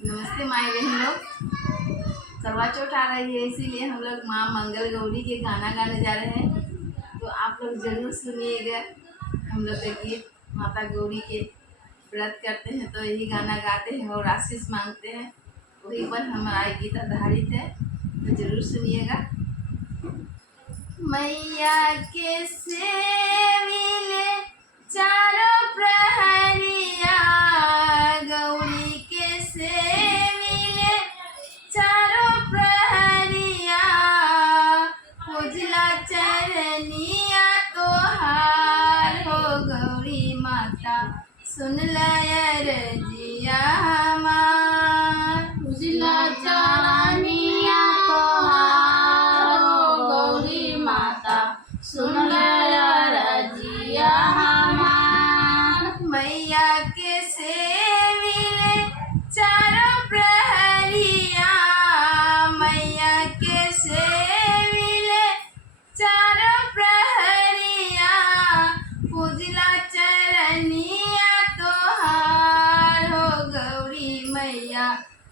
नमस्ते माई बहन लोग। करवा चौथ आ रही है, इसीलिए हम लोग माँ मंगल गौरी के गाना गाने जा रहे हैं। तो आप लोग जरूर सुनिएगा। हम लोग का गीत माता गौरी के व्रत करते हैं तो यही गाना गाते हैं और आशीष मांगते हैं। वही पर हमारा गीत आधारित है, तो जरूर सुनिएगा। मैया के सेविले चारों प्रहरिया, गौरी के सेविले चारों प्रहरिया, उजला चरनिया तोहार हो गौरी माता, सुन लरजिया हमार। उजला चरनिया तोहार हो गौरी माता, सुन लरजिया हमार। मैया के सेविले चारों प्रहरिया, मैया के सेविले चारों प्रहरिया, पूजला चरनिया तोहार हो गौरी मैया,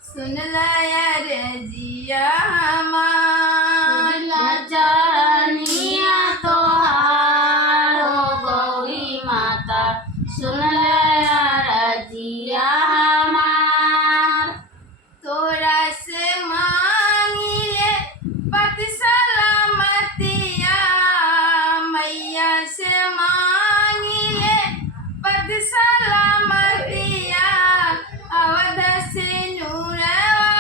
सुन लरजिया हमार। उजला चरनिया तोहार हो गौरी माता, सुन लरजिया हमार। तोरा से मांगिले पति सलामतिया, मैया से मांगिले पति सलामतिया, अवध से नूरवा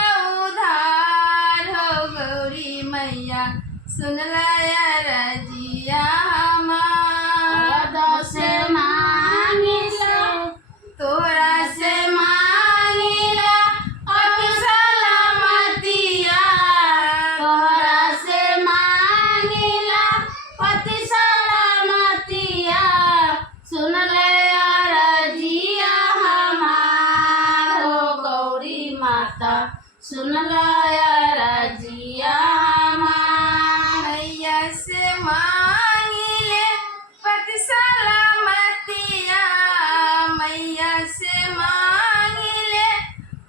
उधार हो गौरी मैया, सुन लरजिया हमार। अवध से मांगिले तोरा से मांगिला पति सलामतिया, तोहरा से मांगिला पति सलामतिया, सुन लरजिया हमार हो गौरी माता, सुन लरजिया हमार। मैया से मांगिले पति सलामतिया, मैया से मांगिले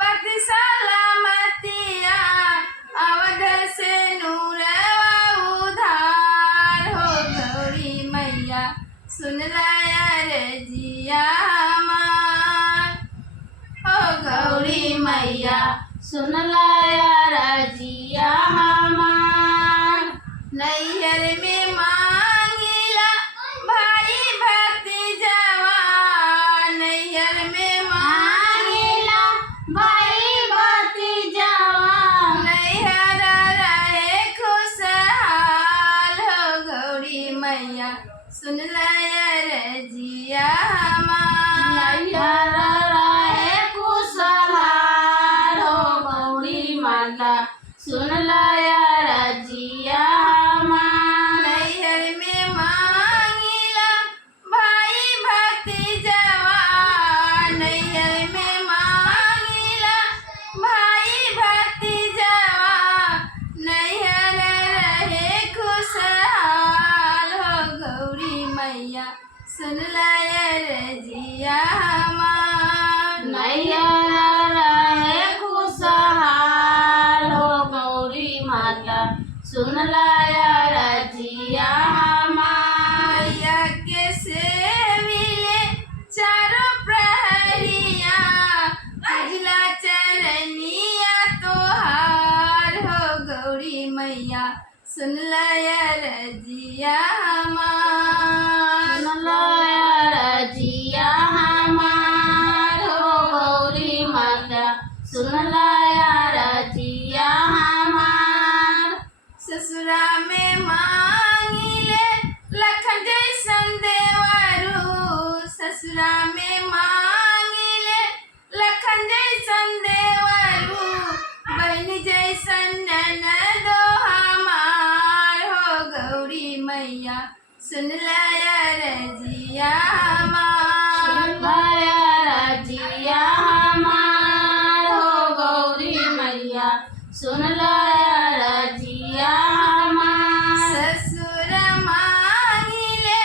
पति सलामतिया, अवध से नूरवा उधार हो गौरी मैया, सुन लरजिया हमार। हो गौरी मैया, सुन लरजिया हमार। नैहर में मांगिला भाई भतीजवा, नैहर में मांगिला भाई भतीजवा, नैहर रहे खुशहाल हो गौरी मैया, सुन लरजिया हमार। नैहर रहे खुशहाल हो गौरी माता, सुन लरजिया हमार। नैहर में मांगिला भाई भतीजवा, नैहर में मांगिला भाई भतीजवा, नैहर रहे खुशहाल हो गौरी मैया, सुन लरजिया हमार। नैहर रहे खुशहाल हो गौरी माता, सुन लरजिया हमार। मैया के सेविले चारों प्रहरिया, उजला चरनिया तोहार हो गौरी मैया, सुन लरजिया हमार। सुन लरजिया हमार हो गौरी माता, सुन लरजिया हमार। ससुरा में मांगिले लखन जैसन देवरू, ससुरा में मांगिले लखन जैसन देवरू, बहन जैसन ननदो हमार हो गौरी मैया, सुन लरजिया हमार। सुन लरजिया हमार हो गौरी मैया, सुन लरजिया हमार। ससुर मांगिले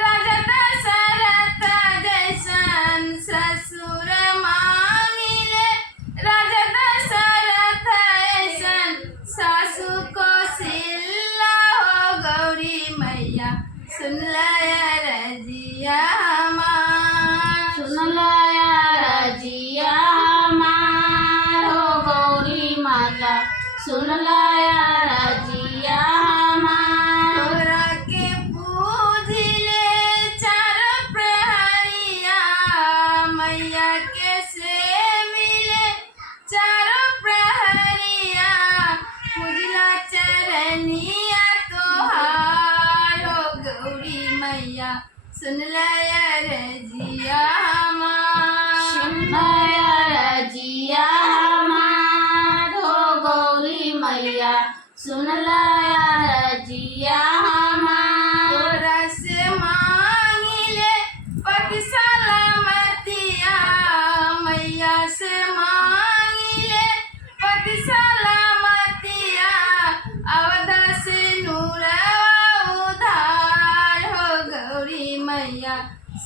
राजा दशरथ जैसन, ससुर मांगिले राजा सुन लाया रजिया हमार तोरा के पूजिले चारों प्रहरिया मैया के से मिले चारों प्रहरिया पूजला चरनिया तोहार हो गौरी मैया सुन लाया रजिया हमार सुन लाया रजिया हमार हो गौरी मैया सुन लाया रजिया हमार तोरा से मांगिले पति सलामतिया मैया से मांगिले पति सलामतिया अवधा से नूरवा उधार हो गौरी मैया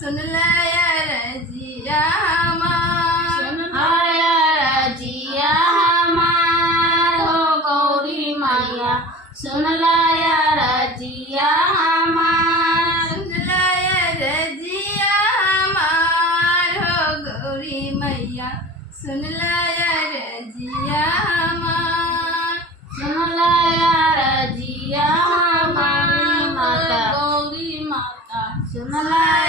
सुन लाया रजिया हमार सुन लाया रजिया हमार हो गौरी मैया सुन लाया रजिया हमार सुन लाया रजिया हमार हो गौरी मैया सुन लाया रजिया हमार सुन लाया रजिया हमार माता गौरी माता सुन लाया